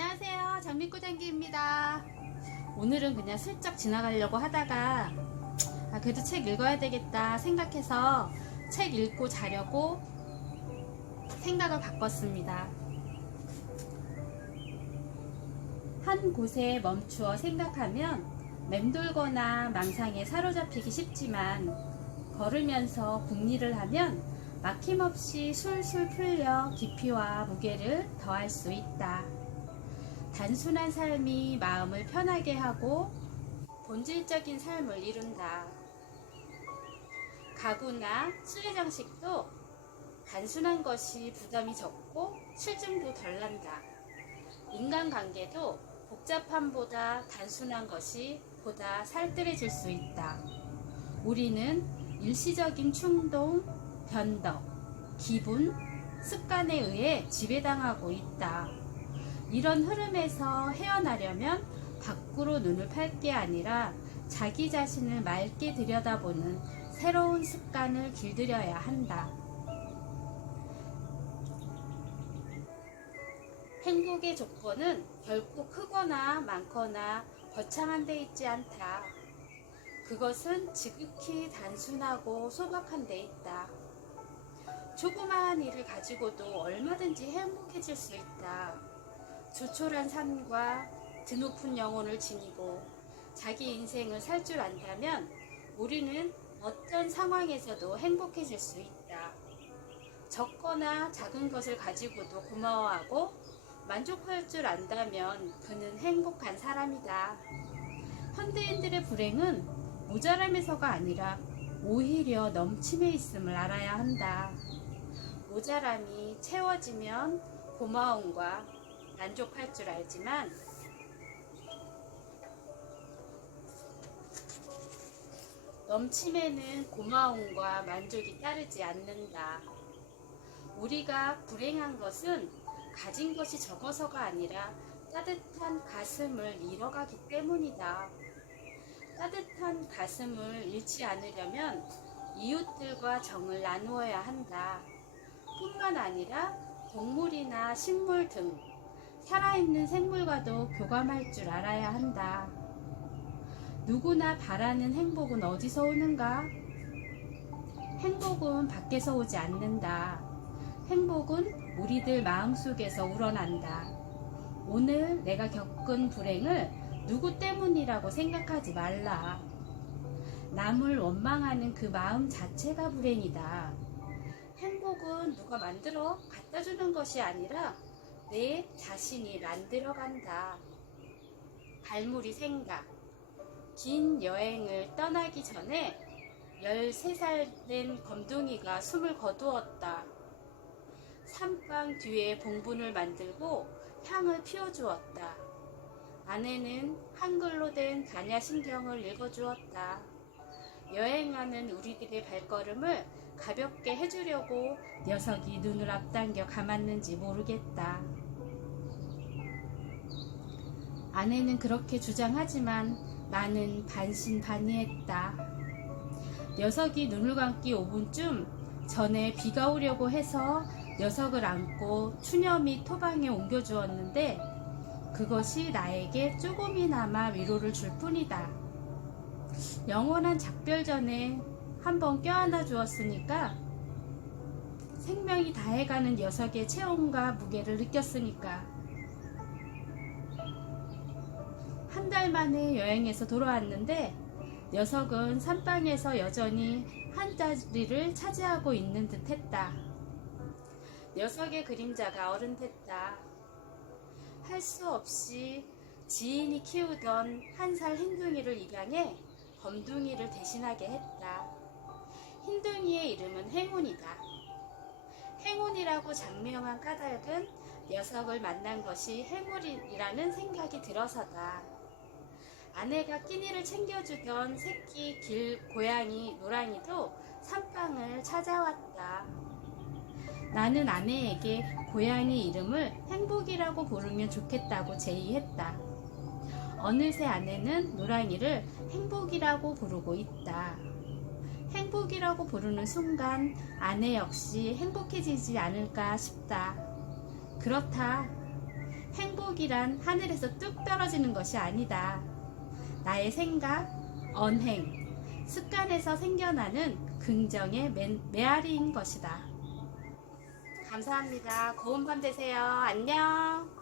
안녕하세요. 장미꾸장기입니다. 오늘은 그냥 슬쩍 지나가려고 하다가 아, 그래도 책 읽어야 되겠다 생각해서 책 읽고 자려고 생각을 바꿨습니다. 한 곳에 멈추어 생각하면 맴돌거나 망상에 사로잡히기 쉽지만 걸으면서 궁리를 하면 막힘없이 술술 풀려 깊이와 무게를 더할 수 있다. 단순한 삶이 마음을 편하게 하고 본질적인 삶을 이룬다. 가구나 수레 장식도 단순한 것이 부담이 적고 실증도 덜 난다. 인간관계도 복잡함보다 단순한 것이 보다 살뜰해질 수 있다. 우리는 일시적인 충동, 변덕, 기분, 습관에 의해 지배당하고 있다. 이런 흐름에서 헤어나려면 밖으로 눈을 팔 게 아니라 자기 자신을 맑게 들여다보는 새로운 습관을 길들여야 한다. 행복의 조건은 결코 크거나 많거나 거창한 데 있지 않다. 그것은 지극히 단순하고 소박한 데 있다. 조그마한 일을 가지고도 얼마든지 행복해질 수 있다. 조촐한 삶과 드높은 영혼을 지니고 자기 인생을 살 줄 안다면 우리는 어떤 상황에서도 행복해질 수 있다. 적거나 작은 것을 가지고도 고마워하고 만족할 줄 안다면 그는 행복한 사람이다. 현대인들의 불행은 모자람에서가 아니라 오히려 넘침에 있음을 알아야 한다. 모자람이 채워지면 고마움과 만족할 줄 알지만 넘침에는 고마움과 만족이 따르지 않는다. 우리가 불행한 것은 가진 것이 적어서가 아니라 따뜻한 가슴을 잃어가기 때문이다. 따뜻한 가슴을 잃지 않으려면 이웃들과 정을 나누어야 한다. 뿐만 아니라 동물이나 식물 등 살아있는 생물과도 교감할 줄 알아야 한다. 누구나 바라는 행복은 어디서 오는가? 행복은 밖에서 오지 않는다. 행복은 우리들 마음속에서 우러난다. 오늘 내가 겪은 불행을 누구 때문이라고 생각하지 말라. 남을 원망하는 그 마음 자체가 불행이다. 행복은 누가 만들어 갖다 주는 것이 아니라 내 자신이 만들어 간다. 갈무리 생각. 긴 여행을 떠나기 전에 13살 된 검둥이가 숨을 거두었다. 삼방 뒤에 봉분을 만들고 향을 피워주었다. 아내는 한글로 된 단야신경을 읽어주었다. 여행하는 우리들의 발걸음을 가볍게 해주려고 녀석이 눈을 앞당겨 감았는지 모르겠다. 아내는 그렇게 주장하지만 나는 반신반의했다. 녀석이 눈을 감기 5분쯤 전에 비가 오려고 해서 녀석을 안고 및 토방에 옮겨주었는데 그것이 나에게 조금이나마 위로를 줄 뿐이다. 영원한 작별 전에 한번 껴안아 주었으니까 생명이 다해가는 녀석의 체온과 무게를 느꼈으니까 한 달 만에 여행에서 돌아왔는데 녀석은 산방에서 여전히 한 자리를 차지하고 있는 듯 했다. 녀석의 그림자가 어른됐다. 할 수 없이 지인이 키우던 한살 흰둥이를 입양해 검둥이를 대신하게 했다. 흰둥이의 이름은 행운이다. 행운이라고 장명한 까닭은 녀석을 만난 것이 행운이라는 생각이 들어서다. 아내가 끼니를 챙겨주던 새끼 길 고양이 노랑이도 산방을 찾아왔다. 나는 아내에게 고양이 이름을 행복이라고 부르면 좋겠다고 제의했다. 어느새 아내는 노랑이를 행복이라고 부르고 있다. 행복이라고 부르는 순간 아내 역시 행복해지지 않을까 싶다. 그렇다. 행복이란 하늘에서 뚝 떨어지는 것이 아니다. 나의 생각, 언행, 습관에서 생겨나는 긍정의 맨- 메아리인 것이다. 감사합니다. 고운 밤 되세요. 안녕.